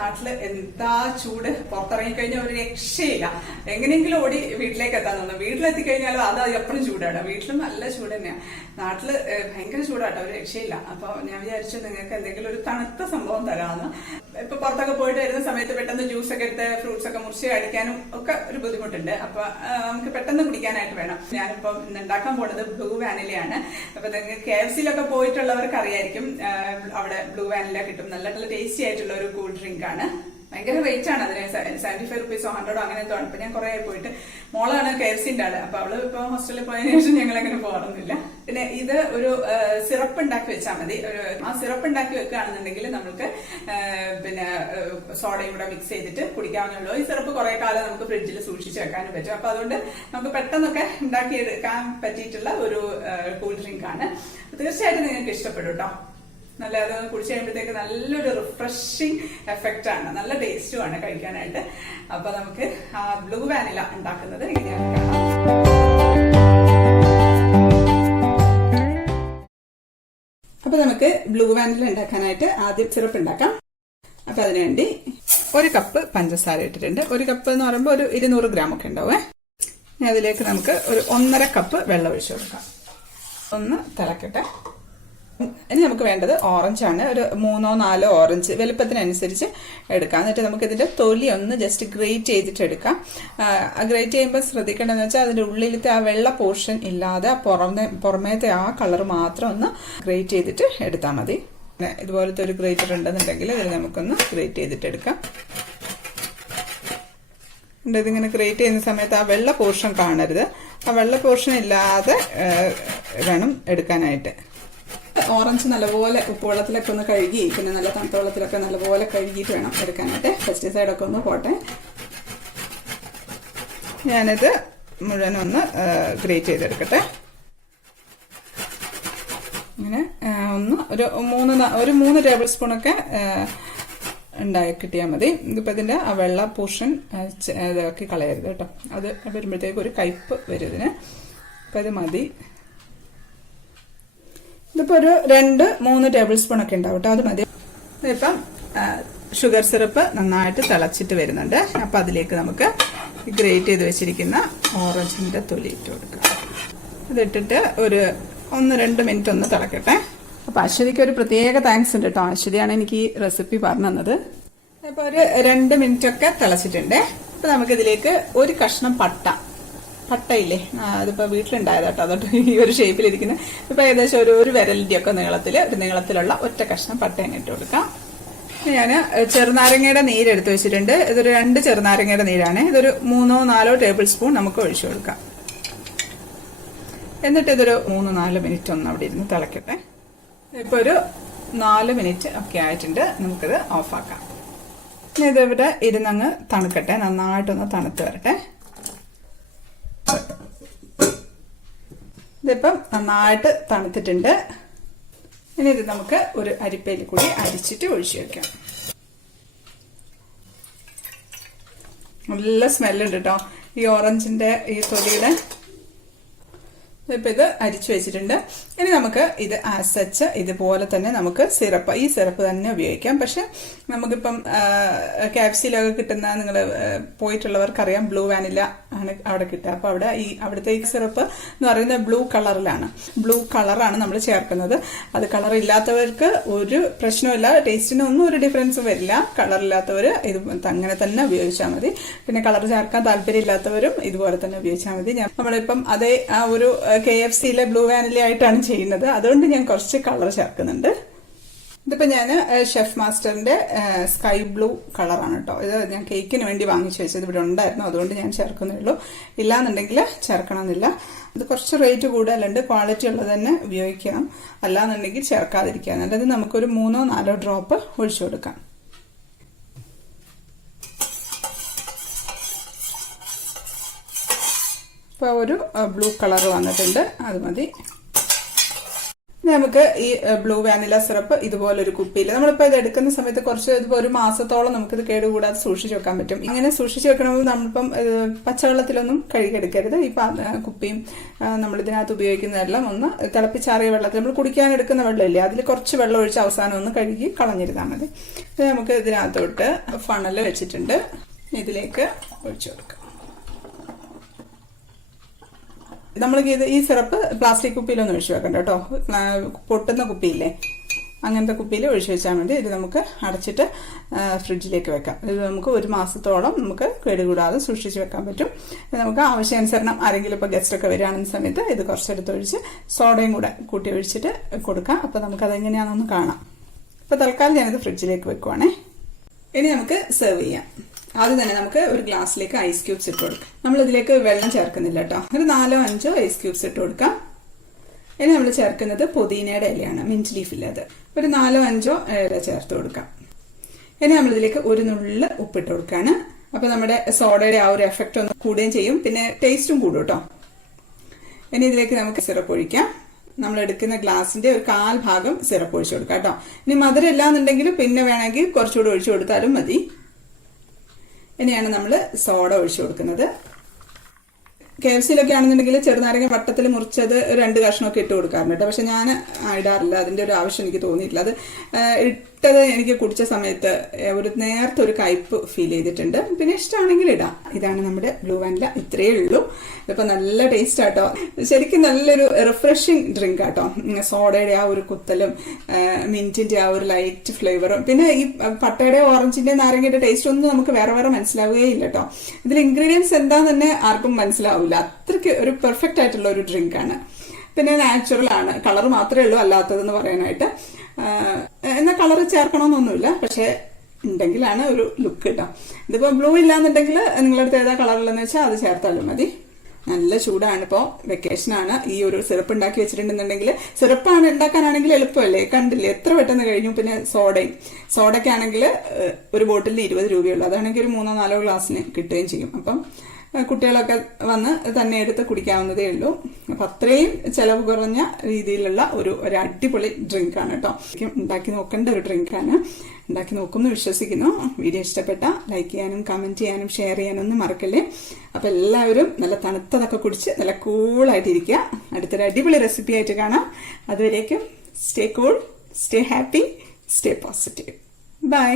നാട്ടില് എന്താ ചൂട്, പുറത്തിറങ്ങിക്കഴിഞ്ഞാൽ ഒരു രക്ഷയില്ല. എങ്ങനെയെങ്കിലും ഓടി വീട്ടിലേക്ക് എത്താൻ തോന്നുന്നു. വീട്ടിലെത്തിക്കഴിഞ്ഞാലും അത് എപ്പോഴും ചൂടാണ്. വീട്ടിലും നല്ല ചൂട് തന്നെയാണ്. നാട്ടില് ഭയങ്കര ചൂടാട്ടോ, ഒരു രക്ഷയില്ല. അപ്പൊ ഞാൻ വിചാരിച്ചു നിങ്ങൾക്ക് എന്തെങ്കിലും ഒരു തണുത്ത സംഭവം തരാമെന്ന്. ഇപ്പൊ പുറത്തൊക്കെ പോയിട്ട് വരുന്ന സമയത്ത് പെട്ടെന്ന് ജ്യൂസ് ഒക്കെ എടുത്ത് ഫ്രൂട്ട്സ് ഒക്കെ മുറിച്ച് കഴിക്കാനും ഒക്കെ ഒരു ബുദ്ധിമുട്ടുണ്ട്. അപ്പൊ നമുക്ക് പെട്ടെന്ന് കുടിക്കാനായിട്ട് വേണം. ഞാനിപ്പം ഇന്ന് ഉണ്ടാക്കാൻ പോകുന്നത് ബ്ലൂ വാനിലയാണ്. അപ്പൊ നിങ്ങൾക്ക് KFCയിലൊക്കെ പോയിട്ടുള്ളവർക്ക് അറിയായിരിക്കും, അവിടെ ബ്ലൂ വാനില കിട്ടും. നല്ല നല്ല ടേസ്റ്റി ആയിട്ടുള്ള ഒരു കൂൾ ഡ്രിങ്ക് ആണ്. ഭയങ്കര റേറ്റ് ആണ് അതിന്, 75 റുപ്പീസോ 100 അങ്ങനെ എന്തോ ആണ്. ഇപ്പൊ ഞാൻ കുറെ പോയിട്ട്, മോളാണ് KFCന്റെ ആള്. അപ്പൊ അവള് ഇപ്പൊ ഹോസ്റ്റലിൽ പോയതിനു ശേഷം ഞങ്ങൾ അങ്ങനെ പോകാറൊന്നുമില്ല. പിന്നെ ഇത് ഒരു സിറപ്പ് ഉണ്ടാക്കി വെച്ചാൽ മതി. ആ സിറപ്പ് ഉണ്ടാക്കി വെക്കുകയാണെന്നുണ്ടെങ്കിൽ നമുക്ക് പിന്നെ സോഡയും കൂടെ മിക്സ് ചെയ്തിട്ട് കുടിക്കാവുന്നുള്ളൂ. ഈ സിറപ്പ് കുറെ കാലം നമുക്ക് ഫ്രിഡ്ജിൽ സൂക്ഷിച്ച് വെക്കാനും പറ്റും. അപ്പൊ അതുകൊണ്ട് നമുക്ക് പെട്ടെന്നൊക്കെ ഉണ്ടാക്കിയെടുക്കാൻ പറ്റിയിട്ടുള്ള ഒരു കൂൾ ഡ്രിങ്ക് ആണ്. തീർച്ചയായിട്ടും നിങ്ങൾക്ക് ഇഷ്ടപ്പെടും കേട്ടോ. നല്ല അത് കുടിച്ചു കഴിയുമ്പോഴത്തേക്ക് നല്ലൊരു റിഫ്രഷിങ് എഫക്റ്റ് ആണ്, നല്ല ടേസ്റ്റും ആണ് കഴിക്കാനായിട്ട്. അപ്പൊ നമുക്ക് ആ ബ്ലൂ വാനില ഉണ്ടാക്കുന്നത് എങ്ങനെയാണ് കാണാം. അപ്പൊ നമുക്ക് ബ്ലൂ വാനില ഉണ്ടാക്കാനായിട്ട് ആദ്യം സിറപ്പ് ഉണ്ടാക്കാം. അപ്പൊ അതിനുവേണ്ടി 1 കപ്പ് പഞ്ചസാര ഇട്ടിട്ടുണ്ട്. 1 കപ്പ് എന്ന് പറയുമ്പോൾ ഒരു 200 ഗ്രാം ഒക്കെ ഉണ്ടാവേ. ഇനി അതിലേക്ക് നമുക്ക് ഒരു 1.5 കപ്പ് വെള്ളം ഒഴിച്ചു കൊടുക്കാം. ഒന്ന് തിളക്കട്ടെ. ഇനി നമുക്ക് വേണ്ടത് ഓറഞ്ചാണ്. ഒരു 3-4 ഓറഞ്ച് വലുപ്പത്തിനനുസരിച്ച് എടുക്കാം. എന്നിട്ട് നമുക്ക് ഇതിന്റെ തൊലി ഒന്ന് ജസ്റ്റ് ഗ്രേറ്റ് ചെയ്തിട്ട് എടുക്കാം. ഗ്രേറ്റ് ചെയ്യുമ്പോൾ ശ്രദ്ധിക്കേണ്ടതെന്ന് വെച്ചാൽ അതിന്റെ ഉള്ളിലത്തെ ആ വെള്ള പോർഷൻ ഇല്ലാതെ പുറമേത്തെ ആ കളർ മാത്രം ഒന്ന് ഗ്രേറ്റ് ചെയ്തിട്ട് എടുത്താൽ മതി. ഇതുപോലത്തെ ഒരു ഗ്രേറ്റർ ഉണ്ടെന്നുണ്ടെങ്കിൽ ഇതിൽ നമുക്കൊന്ന് ഗ്രേറ്റ് ചെയ്തിട്ട് എടുക്കാം. ഇതിങ്ങനെ ഗ്രേറ്റ് ചെയ്യുന്ന സമയത്ത് ആ വെള്ള പോർഷൻ കാണരുത്. ആ വെള്ള പോർഷൻ ഇല്ലാതെ വേണം എടുക്കാനായിട്ട്. ഓറഞ്ച് നല്ലപോലെ ഉപ്പുവെള്ളത്തിലൊക്കെ ഒന്ന് കഴുകി, പിന്നെ നല്ല തണുത്ത വെള്ളത്തിലൊക്കെ നല്ലപോലെ കഴുകിയിട്ട് വേണം എടുക്കാനായിട്ട്. പെസ്റ്റിസൈഡൊക്കെ ഒന്ന് പോട്ടെ. ഞാനിത് മുഴുവനൊന്ന് ഗ്രേറ്റ് ചെയ്തെടുക്കട്ടെ. ഇങ്ങനെ ഒന്ന് ഒരു 3 ടേബിൾ സ്പൂണൊക്കെ ഉണ്ടായി കിട്ടിയാൽ മതി. ഇതിപ്പോൾ ഇതിൻ്റെ ആ വെള്ള പോർഷൻ ഇതാക്കി കളയരുത് കേട്ടോ. അത് വരുമ്പോഴത്തേക്ക് ഒരു കയ്പ്പ് വരും ഇതിന്. അപ്പം ഇത് മതി. ഇതിപ്പോൾ ഒരു 2-3 ടേബിൾ സ്പൂൺ ഒക്കെ ഉണ്ടാവും കേട്ടോ, അത് മതി. ഇപ്പം ഷുഗർ സിറപ്പ് നന്നായിട്ട് തിളച്ചിട്ട് വരുന്നുണ്ട്. അപ്പം അതിലേക്ക് നമുക്ക് ഗ്രേറ്റ് ചെയ്ത് വെച്ചിരിക്കുന്ന ഓറഞ്ചിൻ്റെ തൊലി ഇട്ട് കൊടുക്കാം. ഇതിട്ടിട്ട് ഒരു 1-2 മിനിറ്റ് ഒന്ന് തിളക്കട്ടെ. അപ്പം അശ്വതിക്ക് ഒരു പ്രത്യേക താങ്ക്സ് ഉണ്ട് കേട്ടോ. അശ്വതിയാണ് എനിക്ക് ഈ റെസിപ്പി പറഞ്ഞു തന്നത്. അപ്പോൾ ഒരു 2 മിനിറ്റ് ഒക്കെ തിളച്ചിട്ടുണ്ട്. അപ്പം നമുക്കിതിലേക്ക് ഒരു കഷ്ണം പട്ടയില്ലേ, അതിപ്പോൾ വീട്ടിലുണ്ടായതാട്ടോ, അതോട്ട് ഈ ഒരു ഷേപ്പിലിരിക്കുന്നത്. ഇപ്പം ഏകദേശം ഒരു വിരലിൻ്റെ ഒക്കെ നീളത്തിലുള്ള ഒറ്റ കഷ്ണം പട്ടയും ഇട്ട് കൊടുക്കാം. ഞാൻ ചെറുനാരങ്ങയുടെ നീരെടുത്ത് വെച്ചിട്ടുണ്ട്. ഇതൊരു 2 ചെറുനാരങ്ങയുടെ നീരാണ്. ഇതൊരു 3-4 ടേബിൾ സ്പൂൺ നമുക്ക് ഒഴിച്ചു കൊടുക്കാം. എന്നിട്ട് ഇതൊരു 3-4 മിനിറ്റ് ഒന്ന് അവിടെ ഇരുന്ന് തിളക്കട്ടെ. ഇപ്പോൾ ഒരു 4 മിനിറ്റ് ഒക്കെ ആയിട്ടുണ്ട്. നമുക്കിത് ഓഫാക്കാം. ഇനി ഇതിവിടെ ഇരുന്നങ്ങ് തണുക്കട്ടെ, നന്നായിട്ടൊന്ന് തണുത്ത് വരട്ടെ. ഇതിപ്പം നന്നായിട്ട് തണുത്തിട്ടുണ്ട്. ഇനി ഇത് നമുക്ക് ഒരു അരിപ്പയിൽ കൂടി അരിച്ചിട്ട് ഒഴിച്ചു വെക്കാം. നല്ല സ്മെല്ലുണ്ട് കേട്ടോ ഈ ഓറഞ്ചിന്റെ ഈ തൊലിയുടെ. ഇപ്പം ഇത് അരിച്ചു വെച്ചിട്ടുണ്ട്. ഇനി നമുക്ക് ഇത് ആസച്ച് ഇതുപോലെ തന്നെ നമുക്ക് ഈ സിറപ്പ് തന്നെ ഉപയോഗിക്കാം. പക്ഷെ നമുക്കിപ്പം KFCയിലൊക്കെ കിട്ടുന്ന, നിങ്ങൾ പോയിട്ടുള്ളവർക്കറിയാം, ബ്ലൂ വാനില ആണ് അവിടെ കിട്ടുക. അപ്പോൾ അവിടുത്തെ ഈ സിറപ്പ് എന്ന് പറയുന്നത് ബ്ലൂ കളറാണ് നമ്മൾ ചേർക്കുന്നത്. അത് കളർ ഇല്ലാത്തവർക്ക് ഒരു പ്രശ്നമില്ല, ടേസ്റ്റിന് ഒന്നും ഒരു ഡിഫറൻസും വരില്ല. കളറില്ലാത്തവർ ഇത് അങ്ങനെ തന്നെ ഉപയോഗിച്ചാൽ മതി. പിന്നെ കളർ ചേർക്കാൻ താല്പര്യമില്ലാത്തവരും ഇതുപോലെ തന്നെ ഉപയോഗിച്ചാൽ മതി. നമ്മളിപ്പം അതേ ആ ഒരു KFCയിലെ ബ്ലൂ വാനില ആയിട്ടാണ് ചെയ്യുന്നത്. അതുകൊണ്ട് ഞാൻ കുറച്ച് കളർ ചേർക്കുന്നുണ്ട്. ഇതിപ്പോൾ ഞാൻ ഷെഫ് മാസ്റ്ററിന്റെ സ്കൈ ബ്ലൂ കളറാണ് കേട്ടോ. ഇത് ഞാൻ കേക്കിന് വേണ്ടി വാങ്ങിച്ചു വെച്ചത് ഇവിടെ ഉണ്ടായിരുന്നു, അതുകൊണ്ട് ഞാൻ ചേർക്കുന്നേ ഉള്ളൂ. ഇല്ലാന്നുണ്ടെങ്കിൽ ചേർക്കണമെന്നില്ല. ഇത് കുറച്ച് റേറ്റ് കൂടുതലുണ്ട്, ക്വാളിറ്റി ഉള്ളത് തന്നെ ഉപയോഗിക്കണം. അല്ലാന്നുണ്ടെങ്കിൽ ചേർക്കാതിരിക്കുക. നല്ലത് നമുക്കൊരു 3-4 ഡ്രോപ്പ് ഒഴിച്ചു കൊടുക്കാം. ഇപ്പോൾ ഒരു ബ്ലൂ കളർ വന്നിട്ടുണ്ട്, അത് മതി. നമുക്ക് ഈ ബ്ലൂ വാനില സിറപ്പ് ഇതുപോലൊരു കുപ്പിയിൽ നമ്മളിപ്പോൾ ഇത് എടുക്കുന്ന സമയത്ത് കുറച്ച് ഒരു മാസത്തോളം നമുക്കിത് കേടുകൂടാതെ സൂക്ഷിച്ച് വെക്കാൻ പറ്റും. ഇങ്ങനെ സൂക്ഷിച്ച് വെക്കണമെങ്കിൽ നമ്മളിപ്പം പച്ചവെള്ളത്തിലൊന്നും കഴുകിയെടുക്കരുത്. ഈ കുപ്പിയും നമ്മളിതിനകത്ത് ഉപയോഗിക്കുന്നതെല്ലാം ഒന്ന് തിളപ്പിച്ചാറിയ വെള്ളത്തിൽ നമ്മൾ കുടിക്കാൻ എടുക്കുന്ന വെള്ളമില്ലേ അതിൽ കുറച്ച് വെള്ളം ഒഴിച്ച് അവസാനം ഒന്ന് കഴുകി കളഞ്ഞിരുന്നാൽ മതി. ഇത് നമുക്ക് ഇതിനകത്തോട്ട് ഫണൽ വെച്ചിട്ടുണ്ട്, ഇതിലേക്ക് ഒഴിച്ചു കൊടുക്കാം. നമ്മൾക്ക് ഈ സിറപ്പ് പ്ലാസ്റ്റിക് കുപ്പിയിലൊന്നും ഒഴിച്ചു വെക്കണ്ട കേട്ടോ, പൊട്ടുന്ന കുപ്പിയില്ലേ അങ്ങനത്തെ കുപ്പിയിൽ ഒഴിച്ചു വെച്ചാൽ മതി. ഇത് നമുക്ക് അടച്ചിട്ട് ഫ്രിഡ്ജിലേക്ക് വെക്കാം. ഇത് നമുക്ക് ഒരു മാസത്തോളം നമുക്ക് കേടുകൂടാതെ സൂക്ഷിച്ച് വെക്കാൻ പറ്റും. നമുക്ക് ആവശ്യാനുസരണം ആരെങ്കിലും ഇപ്പോൾ ഗസ്റ്റൊക്കെ വരികയാണെന്ന സമയത്ത് ഇത് കുറച്ചെടുത്ത് ഒഴിച്ച് സോഡയും കൂടെ കൂട്ടി ഒഴിച്ചിട്ട് കൊടുക്കാം. അപ്പോൾ നമുക്കതെങ്ങനെയാണെന്നൊന്ന് കാണാം. ഇപ്പോൾ തൽക്കാലം ഞാനിത് ഫ്രിഡ്ജിലേക്ക് വെക്കുവാണേ. ഇനി നമുക്ക് സെർവ് ചെയ്യാം. ആദ്യം തന്നെ നമുക്ക് ഒരു ഗ്ലാസ്സിലേക്ക് ഐസ് ക്യൂബ്സ് ഇട്ട് കൊടുക്കാം. നമ്മൾ ഇതിലേക്ക് വെള്ളം ചേർക്കുന്നില്ല കേട്ടോ, ഒരു 4-5 ഐസ് ക്യൂബ്സ് ഇട്ട് കൊടുക്കാം. ഇനി നമ്മൾ ചേർക്കുന്നത് പുതിനയുടെ ഇലയാണ്, മിന്റ് ലീഫ് ഇല്ലാതെ ഒരു 4-5 ഇല ചേർത്ത് കൊടുക്കാം. ഇനി നമ്മളിതിലേക്ക് ഒരു നുള്ള് ഉപ്പിട്ട് കൊടുക്കുകയാണ്. അപ്പോൾ നമ്മുടെ സോഡയുടെ ആ ഒരു എഫക്റ്റ് ഒന്ന് കൂടുകയും ചെയ്യും, പിന്നെ ടേസ്റ്റും കൂടും കേട്ടോ. ഇനി ഇതിലേക്ക് നമുക്ക് സിറപ്പ് ഒഴിക്കാം. നമ്മൾ എടുക്കുന്ന ഗ്ലാസിന്റെ ഒരു 1/4 ഭാഗം സിറപ്പ് ഒഴിച്ചു കൊടുക്കാം കേട്ടോ. ഇനി മധുരം ഇല്ലാന്നുണ്ടെങ്കിൽ പിന്നെ വേണമെങ്കിൽ കുറച്ചുകൂടി ഒഴിച്ചു കൊടുത്താലും മതി. ഇനിയാണ് നമ്മൾ സോഡ ഒഴിച്ചു കൊടുക്കുന്നത്. KFCയിലൊക്കെ ആണെന്നുണ്ടെങ്കിൽ ചെറുനാരങ്ങ വട്ടത്തിൽ മുറിച്ചത് 2 കഷ്ണമൊക്കെ ഇട്ട് കൊടുക്കാറുണ്ട് കേട്ടോ. പക്ഷെ ഞാൻ ഇടാറില്ല, അതിൻ്റെ ഒരു ആവശ്യം എനിക്ക് തോന്നിയിട്ടില്ല. അത് ഇട്ടത് എനിക്ക് കുടിച്ച സമയത്ത് നേരത്തെ ഒരു കയ്പ്പ് ഫീൽ ചെയ്തിട്ടുണ്ട്. പിന്നെ ഇഷ്ടമാണെങ്കിൽ ഇടാം. ഇതാണ് നമ്മുടെ ബ്ലൂ വാനില, ഇത്രയേ ഉള്ളൂ. ഇതിപ്പോൾ നല്ല ടേസ്റ്റ് ആട്ടോ, ശരിക്കും നല്ലൊരു റിഫ്രഷിങ് ഡ്രിങ്ക് ആട്ടോ. സോഡയുടെ ആ ഒരു കുത്തലും മിന്റിന്റെ ആ ഒരു ലൈറ്റ് ഫ്ലേവറും പിന്നെ ഈ പട്ടയുടെ ഓറഞ്ചിന്റെ നാരങ്ങയുടെ ടേസ്റ്റ് ഒന്നും നമുക്ക് വേറെ വേറെ മനസ്സിലാവുകയില്ല കേട്ടോ. ഇതിൽ ഇൻഗ്രീഡിയൻസ് എന്താന്ന് തന്നെ ആർക്കും മനസ്സിലാവില്ല. അത്രയ്ക്ക് ഒരു പെർഫെക്റ്റ് ആയിട്ടുള്ള ഒരു ഡ്രിങ്ക് ആണ്. പിന്നെ നാച്ചുറൽ ആണ്, കളർ മാത്രമേ ഉള്ളൂ അല്ലാത്തതെന്ന് പറയാനായിട്ട്. എന്നാൽ കളർ ചേർക്കണമെന്നൊന്നുമില്ല, പക്ഷെ ഉണ്ടെങ്കിലാണ് ഒരു ലുക്ക് കേട്ടോ. ഇതിപ്പോൾ ബ്ലൂ ഇല്ലാന്നുണ്ടെങ്കിൽ നിങ്ങളടുത്ത് ഏതാ കളറുള്ളതെന്ന് വെച്ചാൽ അത് ചേർത്താലും മതി. നല്ല ചൂടാണ്, ഇപ്പോൾ വെക്കേഷനാണ്. ഈ ഒരു സിറപ്പ് ഉണ്ടാക്കി വെച്ചിട്ടുണ്ടെന്നുണ്ടെങ്കിൽ, സിറപ്പാണ് ഉണ്ടാക്കാനാണെങ്കിൽ എളുപ്പമല്ലേ, കണ്ടില്ലേ എത്ര പെട്ടെന്ന് കഴിഞ്ഞു. പിന്നെ സോഡയ്ക്കാണെങ്കിൽ ഒരു ബോട്ടിലിൽ 20 രൂപയുള്ളൂ, അതാണെങ്കിൽ ഒരു 3-4 ഗ്ലാസ്സിന് കിട്ടുകയും ചെയ്യും. അപ്പം കുട്ടികളൊക്കെ വന്ന് തന്നെ എടുത്ത് കുടിക്കാവുന്നതേ ഉള്ളൂ. അപ്പം അത്രയും ചെലവ് കുറഞ്ഞ രീതിയിലുള്ള ഒരു അടിപൊളി ഡ്രിങ്കാണ് കേട്ടോ. ഉണ്ടാക്കി നോക്കേണ്ട ഒരു ഡ്രിങ്കാണ്. ഉണ്ടാക്കി നോക്കുമെന്ന് വിശ്വസിക്കുന്നു. വീഡിയോ ഇഷ്ടപ്പെട്ട ലൈക്ക് ചെയ്യാനും കമൻറ്റ് ചെയ്യാനും ഷെയർ ചെയ്യാനും ഒന്നും മറക്കല്ലേ. അപ്പം എല്ലാവരും നല്ല തണുത്തതൊക്കെ കുടിച്ച് നല്ല കൂളായിട്ടിരിക്കുക. അടുത്തൊരു അടിപൊളി റെസിപ്പി ആയിട്ട് കാണാം. അതുവരേക്കും stay cool, stay happy, stay positive. By.